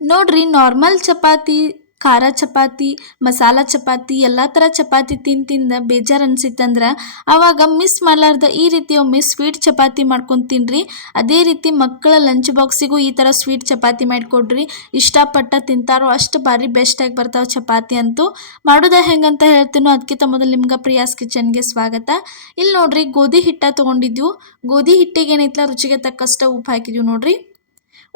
ನೋಡ್ರಿ ನಾರ್ಮಲ್ ಚಪಾತಿ, ಖಾರ ಚಪಾತಿ, ಮಸಾಲ ಚಪಾತಿ ಎಲ್ಲ ಥರ ಚಪಾತಿ ತಿಂದ ಬೇಜಾರು ಅನ್ಸಿತ್ತಂದ್ರೆ ಆವಾಗ ಮಿಸ್ ಮಾಡಲಾರ್ದ ಈ ರೀತಿ ಒಮ್ಮೆ ಸ್ವೀಟ್ ಚಪಾತಿ ಮಾಡ್ಕೊಂಡು ತಿನ್ರಿ. ಅದೇ ರೀತಿ ಮಕ್ಕಳ ಲಂಚ್ ಬಾಕ್ಸಿಗೂ ಈ ಥರ ಸ್ವೀಟ್ ಚಪಾತಿ ಮಾಡಿಕೊಡ್ರಿ. ಇಷ್ಟಪಟ್ಟ ತಿಂತಾರೋ ಅಷ್ಟು ಭಾರಿ ಬೆಸ್ಟಾಗಿ ಬರ್ತಾವೆ ಚಪಾತಿ ಅಂತೂ. ಮಾಡೋದು ಹೆಂಗಂತ ಹೇಳ್ತೀನೋ ಅದಕ್ಕಿಂತ ಮೊದಲು ನಿಮ್ಗೆ ಪ್ರಿಯಾಸ್ ಕಿಚನ್ಗೆ ಸ್ವಾಗತ. ಇಲ್ಲಿ ನೋಡ್ರಿ ಗೋಧಿ ಹಿಟ್ಟ ತೊಗೊಂಡಿದ್ವು. ಗೋಧಿ ಹಿಟ್ಟಿಗೆ ಏನೈತಲ್ಲ ರುಚಿಗೆ ತಕ್ಕಷ್ಟು ಉಪ್ಪು ಹಾಕಿದ್ವಿ ನೋಡ್ರಿ.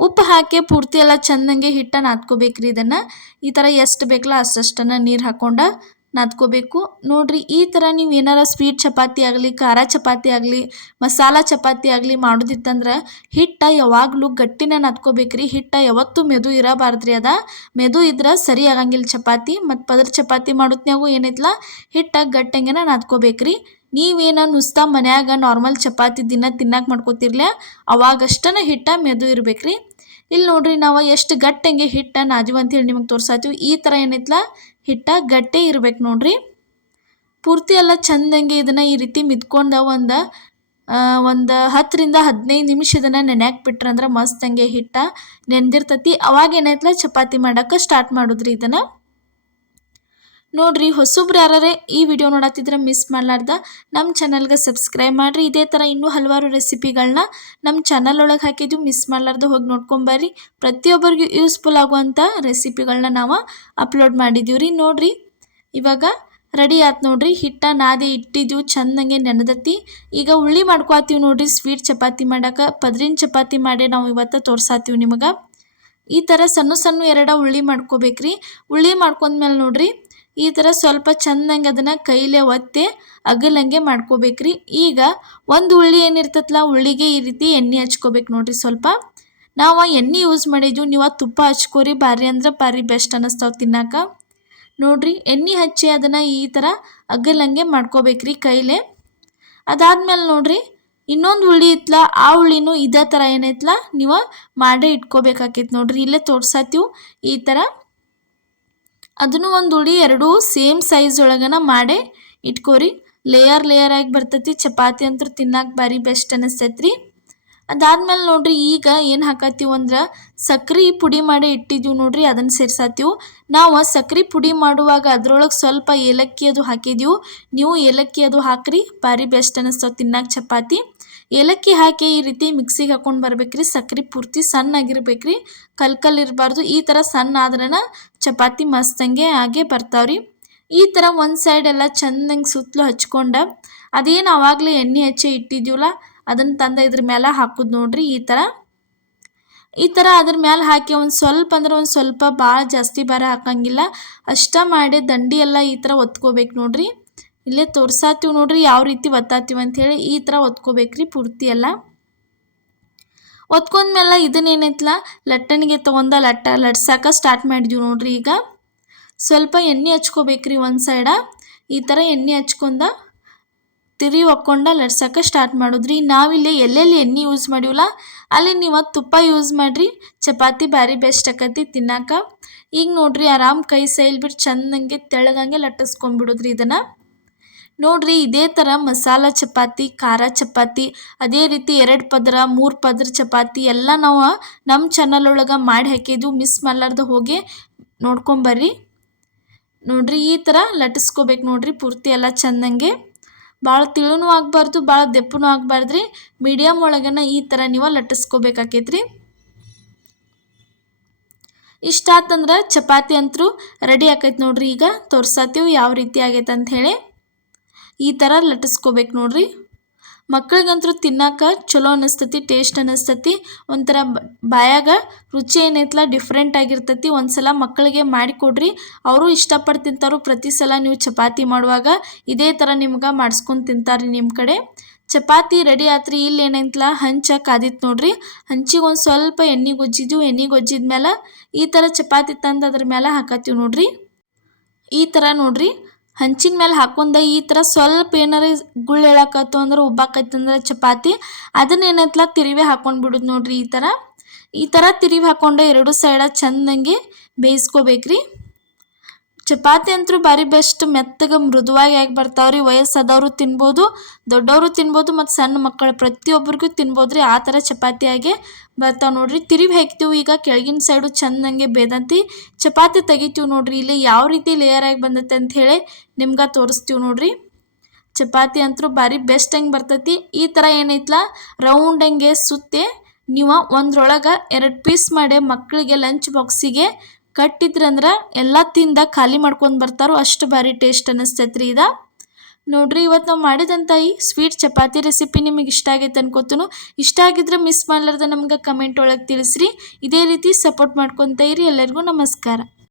ಉಪ್ಪು ಹಾಕಿ ಪೂರ್ತಿ ಎಲ್ಲ ಚೆಂದಂಗೆ ಹಿಟ್ಟ ನಾದ್ಕೋಬೇಕ್ರಿ. ಇದನ್ನು ಈ ಥರ ಎಷ್ಟು ಬೇಕಲ್ಲ ಅಷ್ಟನ್ನು ನೀರು ಹಾಕ್ಕೊಂಡು ನಾದ್ಕೋಬೇಕು ನೋಡ್ರಿ. ಈ ಥರ ನೀವು ಏನಾರ ಸ್ವೀಟ್ ಚಪಾತಿ ಆಗಲಿ, ಖಾರ ಚಪಾತಿ ಆಗಲಿ, ಮಸಾಲ ಚಪಾತಿ ಆಗಲಿ ಮಾಡೋದಿತ್ತಂದ್ರೆ ಹಿಟ್ಟ ಯಾವಾಗಲೂ ಗಟ್ಟಿನ ನಾದ್ಕೋಬೇಕ್ರಿ. ಹಿಟ್ಟ ಯಾವತ್ತೂ ಮೆದು ಇರಬಾರ್ದ್ರಿ. ಮೆದು ಇದ್ರೆ ಸರಿ ಆಗಂಗಿಲ್ಲ ಚಪಾತಿ. ಮತ್ತು ಪದರ ಚಪಾತಿ ಮಾಡೋತ್ನಾಗೂ ಏನೈತಲ್ಲ ಹಿಟ್ಟ ಗಟ್ಟಂಗೆನ ನಾದ್ಕೋಬೇಕ್ರಿ. ನೀವೇನ ನುಸ್ತಾ ಮನ್ಯಾಗ ನಾರ್ಮಲ್ ಚಪಾತಿ ದಿನ ತಿನ್ನಕ್ಕೆ ಮಾಡ್ಕೋತಿರ್ಲ ಅವಾಗಷ್ಟನ ಹಿಟ್ಟ ಮೆದು ಇರ್ಬೇಕ್ರಿ. ಇಲ್ಲಿ ನೋಡ್ರಿ ನಾವು ಎಷ್ಟು ಗಟ್ಟಂಗೆ ಹಿಟ್ಟ ನಾದಿವು ಅಂತೇಳಿ ನಿಮಗೆ ತೋರ್ಸಾತೀವಿ. ಈ ಥರ ಏನೈತಲ್ಲ ಹಿಟ್ಟ ಗಟ್ಟೆ ಇರ್ಬೇಕು ನೋಡ್ರಿ. ಪೂರ್ತಿ ಎಲ್ಲ ಚಂದಂಗೆ ಇದನ್ನು ಈ ರೀತಿ ಮಿದ್ಕೊಂಡು ಒಂದು 10 ರಿಂದ 15 ನಿಮಿಷ ಇದನ್ನು ನೆನ್ಯಾಕೆ ಬಿಟ್ರಂದ್ರೆ ಮಸ್ತಂಗೆ ಹಿಟ್ಟ ನೆಂದಿರ್ತತಿ. ಅವಾಗ ಏನೈತಲ್ಲ ಚಪಾತಿ ಮಾಡೋಕೆ ಸ್ಟಾರ್ಟ್ ಮಾಡೋದ್ರಿ. ಇದನ್ನು ನೋಡ್ರಿ ಹೊಸಬ್ರು ಯಾರೇ ಈ ವಿಡಿಯೋ ನೋಡತ್ತಿದ್ರೆ ಮಿಸ್ ಮಾಡಲಾರ್ದ ನಮ್ಮ ಚಾನಲ್ಗೆ ಸಬ್ಸ್ಕ್ರೈಬ್ ಮಾಡಿರಿ. ಇದೇ ಥರ ಇನ್ನೂ ಹಲವಾರು ರೆಸಿಪಿಗಳನ್ನ ನಮ್ಮ ಚಾನಲ್ ಒಳಗೆ ಹಾಕಿದ್ವಿ. ಮಿಸ್ ಮಾಡಲಾರ್ದ ಹೋಗಿ ನೋಡ್ಕೊಂಬರ್ರಿ. ಪ್ರತಿಯೊಬ್ಬರಿಗೂ ಯೂಸ್ಫುಲ್ ಆಗುವಂಥ ರೆಸಿಪಿಗಳನ್ನ ನಾವು ಅಪ್ಲೋಡ್ ಮಾಡಿದ್ದೀವಿ ರೀ. ನೋಡ್ರಿ ಇವಾಗ ರೆಡಿ ಆಯ್ತು ನೋಡ್ರಿ. ಹಿಟ್ಟ ನಾದಿ ಇಟ್ಟಿದ್ದೀವಿ ಚೆಂದಂಗೆ ನೆನೆದತ್ತಿ. ಈಗ ಉಳ್ಳಿ ಮಾಡ್ಕೊತೀವಿ ನೋಡ್ರಿ. ಸ್ವೀಟ್ ಚಪಾತಿ ಮಾಡೋಕೆ ಪದ್ರಿನ ಚಪಾತಿ ಮಾಡಿ ನಾವು ಇವತ್ತು ತೋರ್ಸಾತೀವಿ ನಿಮಗೆ. ಈ ಥರ ಸಣ್ಣ ಸಣ್ಣ 2 ಉಳ್ಳಿ ಮಾಡ್ಕೋಬೇಕ್ರಿ. ಉಳ್ಳಿ ಮಾಡ್ಕೊಂಡ್ಮೇಲೆ ನೋಡ್ರಿ ಈ ಥರ ಸ್ವಲ್ಪ ಚೆಂದಂಗೆ ಅದನ್ನು ಕೈಲೇ ಒತ್ತಿ ಅಗಲಂಗೆ ಮಾಡ್ಕೋಬೇಕ್ರಿ. ಈಗ ಒಂದು ಉಳ್ಳಿ ಏನಿರ್ತೈತಲ್ಲ ಉಳ್ಳಿಗೆ ಈ ರೀತಿ ಎಣ್ಣೆ ಹಚ್ಕೋಬೇಕು ನೋಡ್ರಿ. ಸ್ವಲ್ಪ ನಾವು ಎಣ್ಣೆ ಯೂಸ್ ಮಾಡಿದ್ವಿ, ನೀವು ತುಪ್ಪ ಹಚ್ಕೋರಿ. ಭಾರಿ ಅಂದ್ರೆ ಭಾರಿ ಬೆಸ್ಟ್ ಅನ್ನಿಸ್ತಾವೆ ತಿನ್ನಾಕ. ನೋಡ್ರಿ ಎಣ್ಣೆ ಹಚ್ಚಿ ಅದನ್ನು ಈ ಥರ ಅಗಲಂಗೆ ಮಾಡ್ಕೋಬೇಕ್ರಿ ಕೈಲೇ. ಅದಾದ್ಮೇಲೆ ನೋಡ್ರಿ ಇನ್ನೊಂದು ಉಳ್ಳಿ ಇತ್ತಲ್ಲ ಆ ಉಳ್ಳಿನೂ ಇದೇ ಥರ ಏನೈತಲ್ಲ ನೀವು ಮಾಡೇ ಇಟ್ಕೋಬೇಕಾಕೈತಿ ನೋಡ್ರಿ. ಇಲ್ಲೇ ತೋರ್ಸಾತೀವಿ ಈ ಥರ. ಅದನ್ನು ಒಂದು ಉಳಿ 2 ಸೇಮ್ ಸೈಜ್ ಒಳಗನ ಮಾಡೇ ಇಟ್ಕೋರಿ. ಲೇಯರ್ ಆಗಿ ಬರ್ತೈತಿ. ಚಪಾತಿ ಅಂತೂ ತಿನ್ನಕ್ಕೆ ಭಾರಿ ಬೆಸ್ಟ್ ಅನ್ನಿಸ್ತೈತ್ರಿ. ಅದಾದ್ಮೇಲೆ ನೋಡ್ರಿ ಈಗ ಏನು ಹಾಕತ್ತೀವಿ ಅಂದ್ರೆ ಸಕ್ರೆ ಪುಡಿ ಮಾಡಿ ಇಟ್ಟಿದ್ದೀವಿ ನೋಡ್ರಿ. ಅದನ್ನು ಸೇರ್ಸಾತೀವಿ. ನಾವು ಸಕ್ರೆ ಪುಡಿ ಮಾಡುವಾಗ ಅದ್ರೊಳಗೆ ಸ್ವಲ್ಪ ಏಲಕ್ಕಿ ಅದು ಹಾಕಿದ್ದೀವಿ. ನೀವು ಏಲಕ್ಕಿ ಅದು ಹಾಕ್ರಿ, ಭಾರಿ ಬೆಸ್ಟ್ ಅನ್ನಿಸ್ತಾವೆ ತಿನ್ನಕ್ಕೆ ಚಪಾತಿ. ಏಲಕ್ಕಿ ಹಾಕಿ ಈ ರೀತಿ ಮಿಕ್ಸಿಗೆ ಹಾಕೊಂಡು ಬರ್ಬೇಕ್ರಿ. ಸಕ್ರೆ ಪೂರ್ತಿ ಸಣ್ಣ ಆಗಿರ್ಬೇಕ್ರಿ, ಕಲ್ ಇರಬಾರ್ದು. ಈ ಥರ ಸಣ್ಣ ಆದ್ರನ ಚಪಾತಿ ಮಸ್ತಂಗೆ ಆಗೇ ಬರ್ತಾವ್ರಿ. ಈ ಥರ ಒಂದು ಸೈಡ್ ಎಲ್ಲ ಚೆಂದಂಗೆ ಸುತ್ತಲೂ ಹಚ್ಕೊಂಡು ಅದೇನು ಆವಾಗಲೇ ಎಣ್ಣೆ ಹಚ್ಚಿ ಇಟ್ಟಿದ್ದೀವಲ್ಲ ಅದನ್ನು ತಂದು ಇದ್ರ ಮೇಲೆ ಹಾಕೋದು ನೋಡ್ರಿ. ಈ ಥರ ಅದ್ರ ಮೇಲೆ ಹಾಕಿ ಒಂದು ಸ್ವಲ್ಪ ಅಂದ್ರೆ ಒಂದು ಸ್ವಲ್ಪ ಭಾಳ ಜಾಸ್ತಿ ಭಾರ ಹಾಕಂಗಿಲ್ಲ. ಅಷ್ಟ ಮಾಡಿ ದಂಡಿ ಎಲ್ಲ ಈ ಥರ ಒತ್ಕೋಬೇಕು ನೋಡ್ರಿ. ಇಲ್ಲೇ ತೋರ್ಸಾತೀವಿ ನೋಡ್ರಿ ಯಾವ ರೀತಿ ಒತ್ತಾತೀವಿ ಅಂಥೇಳಿ. ಈ ಥರ ಒತ್ಕೋಬೇಕ್ರಿ ಪೂರ್ತಿ ಎಲ್ಲ. ಒತ್ಕೊಂಡ್ಮೇಲೆ ಇದನ್ನೇನೈತಲ್ಲ ಲಟ್ಟಣಿಗೆ ತೊಗೊಂಡ ಲಟ್ಸಾಕ ಸ್ಟಾರ್ಟ್ ಮಾಡಿದ್ವಿ ನೋಡ್ರಿ. ಈಗ ಸ್ವಲ್ಪ ಎಣ್ಣೆ ಹಚ್ಕೋಬೇಕ್ರಿ ಒಂದು ಸೈಡ. ಈ ಥರ ಎಣ್ಣೆ ಹಚ್ಕೊಂಡ ತಿರಿ ಒಕ್ಕೊಂಡ ಲಟ್ಸಕ್ಕೆ ಸ್ಟಾರ್ಟ್ ಮಾಡಿದ್ರಿ. ನಾವಿಲ್ಲಿ ಎಲ್ಲೆಲ್ಲಿ ಎಣ್ಣೆ ಯೂಸ್ ಮಾಡಿವಲ್ಲ ಅಲ್ಲಿ ನೀವು ತುಪ್ಪ ಯೂಸ್ ಮಾಡಿರಿ. ಚಪಾತಿ ಭಾರಿ ಬೆಸ್ಟ್ ಆಕತಿ ತಿನ್ನಾಕ. ಈಗ ನೋಡ್ರಿ ಆರಾಮ್ ಕೈ ಸೈಲ್ ಬಿಟ್ಟು ಚೆಂದಂಗೆ ತೆಳ್ಳಗಂಗೆ ಲಟ್ಟಿಸ್ಕೊಂಡ್ಬಿಡೋದ್ರಿ ಇದನ್ನು. ನೋಡ್ರಿ ಇದೇ ಥರ ಮಸಾಲ ಚಪಾತಿ, ಖಾರ ಚಪಾತಿ, ಅದೇ ರೀತಿ 2 ಪದರ 3 ಪದರ ಚಪಾತಿ ಎಲ್ಲ ನಾವು ನಮ್ಮ ಚಾನಲ್ ಒಳಗೆ ಮಾಡಿ ಹಾಕಿದ್ವು. ಮಿಸ್ ಮಾಡಲಾರ್ದ ಹೋಗಿ ನೋಡ್ಕೊಂಬರ್ರಿ. ನೋಡ್ರಿ ಈ ಥರ ಲಟ್ಟಿಸ್ಕೋಬೇಕು ನೋಡ್ರಿ ಪೂರ್ತಿ ಎಲ್ಲ ಚೆಂದಂಗೆ. ಭಾಳ ತಿಳುನೂ ಆಗಬಾರ್ದು, ಭಾಳ ದೆಪ್ಪನೂ ಆಗಬಾರ್ದ್ರಿ. ಮೀಡಿಯಮ್ ಒಳಗನ ಈ ಥರ ನೀವು ಲಟ್ಟಿಸ್ಕೋಬೇಕಾಕೈತ್ರಿ. ಇಷ್ಟಾತಂದ್ರೆ ಚಪಾತಿ ಅಂತೂ ರೆಡಿ ಆಕೈತೆ ನೋಡ್ರಿ. ಈಗ ತೋರ್ಸಾತೀವಿ ಯಾವ ರೀತಿ ಆಗೈತೆ ಅಂಥೇಳಿ. ಈ ಥರ ಲಟ್ಟಿಸ್ಕೋಬೇಕು ನೋಡ್ರಿ. ಮಕ್ಳಿಗಂತೂ ತಿನ್ನಕ್ಕೆ ಚಲೋ ಅನ್ನಿಸ್ತತಿ, ಟೇಸ್ಟ್ ಅನ್ನಿಸ್ತತಿ. ಒಂಥರ ಬಾಯಾಗ ರುಚಿ ಏನೈತಲ್ಲ ಡಿಫ್ರೆಂಟ್ ಆಗಿರ್ತತಿ. ಒಂದು ಸಲ ಮಕ್ಕಳಿಗೆ ಮಾಡಿಕೊಡ್ರಿ, ಅವರು ಇಷ್ಟಪಟ್ಟು ತಿಂತಾರು. ಪ್ರತಿ ಸಲ ನೀವು ಚಪಾತಿ ಮಾಡುವಾಗ ಇದೇ ಥರ ನಿಮ್ಗೆ ಮಾಡಿಸ್ಕೊಂಡು ತಿಂತಾರೆ ನಿಮ್ಮ ಕಡೆ. ಚಪಾತಿ ರೆಡಿ ಆತ್ರಿ. ಇಲ್ಲಿ ಏನೈತಲ್ಲ ಹಂಚ ಕಾದಿತ್ತು ನೋಡ್ರಿ. ಹಂಚಿಗೆ ಒಂದು ಸ್ವಲ್ಪ ಎಣ್ಣೆ ಗೊಜ್ಜಿದ್ವಿ. ಎಣ್ಣೆ ಗೊಜ್ಜಿದ್ಮೇಲೆ ಈ ಥರ ಚಪಾತಿ ತಂದು ಅದ್ರ ಮೇಲೆ ಹಾಕತ್ತೀವಿ ನೋಡ್ರಿ. ಈ ಥರ ನೋಡ್ರಿ ಹಂಚಿನ ಮೇಲೆ ಹಾಕೊಂಡ ಈ ಥರ ಸ್ವಲ್ಪ ಏನಾರ ಗುಳ್ಳು ಹೇಳಕತ್ತು ಅಂದ್ರೆ ಉಬ್ಬಾಕತ್ತಂದ್ರೆ ಚಪಾತಿ ಅದನ್ನೇನೈತಲ್ಲ ತಿರುವಿ ಹಾಕೊಂಡು ಬಿಡೋದು ನೋಡ್ರಿ. ಈ ಥರ ತಿರುವಿ ಹಾಕ್ಕೊಂಡು 2 ಸೈಡ ಚೆಂದಂಗೆ ಬೇಯಿಸ್ಕೋಬೇಕ್ರಿ. ಚಪಾತಿ ಅಂತೂ ಭಾರಿ ಬೆಸ್ಟ್, ಮೆತ್ತಗೆ ಮೃದುವಾಗಿ ಆಗಿ ಬರ್ತಾವ್ರಿ. ವಯಸ್ಸಾದವರು ತಿನ್ಬೋದು, ದೊಡ್ಡವರು ತಿನ್ಬೋದು, ಮತ್ತು ಸಣ್ಣ ಮಕ್ಕಳು ಪ್ರತಿಯೊಬ್ಬರಿಗೂ ತಿನ್ಬೋದು ರೀ. ಆ ಥರ ಚಪಾತಿಯಾಗೆ ಬರ್ತಾವೆ ನೋಡ್ರಿ. ತಿರುವಿ ಹಾಕ್ತೀವಿ ಈಗ ಕೆಳಗಿನ ಸೈಡು ಚೆಂದಂಗೆ ಬೇದಂತಿ ಚಪಾತಿ ತೆಗಿತೀವಿ ನೋಡ್ರಿ. ಇಲ್ಲಿ ಯಾವ ರೀತಿ ಲೇಯರ್ ಆಗಿ ಬಂದೈತೆ ಅಂತ ಹೇಳಿ ನಿಮ್ಗೆ ತೋರಿಸ್ತೀವಿ ನೋಡ್ರಿ. ಚಪಾತಿ ಅಂತೂ ಭಾರಿ ಬೆಸ್ಟ್ ಹಂಗೆ ಬರ್ತೈತಿ. ಈ ಥರ ಏನೈತ್ಲ ರೌಂಡ್ ಹಂಗೆ ಸುತ್ತಿ ನೀವು ಒಂದ್ರೊಳಗೆ 2 ಪೀಸ್ ಮಾಡಿ ಮಕ್ಕಳಿಗೆ ಲಂಚ್ ಬಾಕ್ಸಿಗೆ ಕಟ್ಟಿದ್ರಂದ್ರೆ ಎಲ್ಲ ತಿಂದ ಖಾಲಿ ಮಾಡ್ಕೊಂಡು ಬರ್ತಾರೋ, ಅಷ್ಟು ಭಾರಿ ಟೇಸ್ಟ್ ಅನ್ನಿಸ್ತೈತ್ರಿ ಇದು. ನೋಡ್ರಿ, ಇವತ್ತು ನಾವು ಮಾಡಿದಂಥ ಈ ಸ್ವೀಟ್ ಚಪಾತಿ ರೆಸಿಪಿ ನಿಮಗೆ ಇಷ್ಟ ಆಗೈತೆ ಅನ್ಕೋತನು. ಇಷ್ಟ ಆಗಿದ್ರೆ ಮಿಸ್ ಮಾಡ್ಲಾರ್ದ ನಮ್ಗೆ ಕಮೆಂಟ್ ಒಳಗೆ ತಿಳಿಸ್ರಿ. ಇದೇ ರೀತಿ ಸಪೋರ್ಟ್ ಮಾಡ್ಕೊತ ಇರಿ. ಎಲ್ಲರಿಗೂ ನಮಸ್ಕಾರ.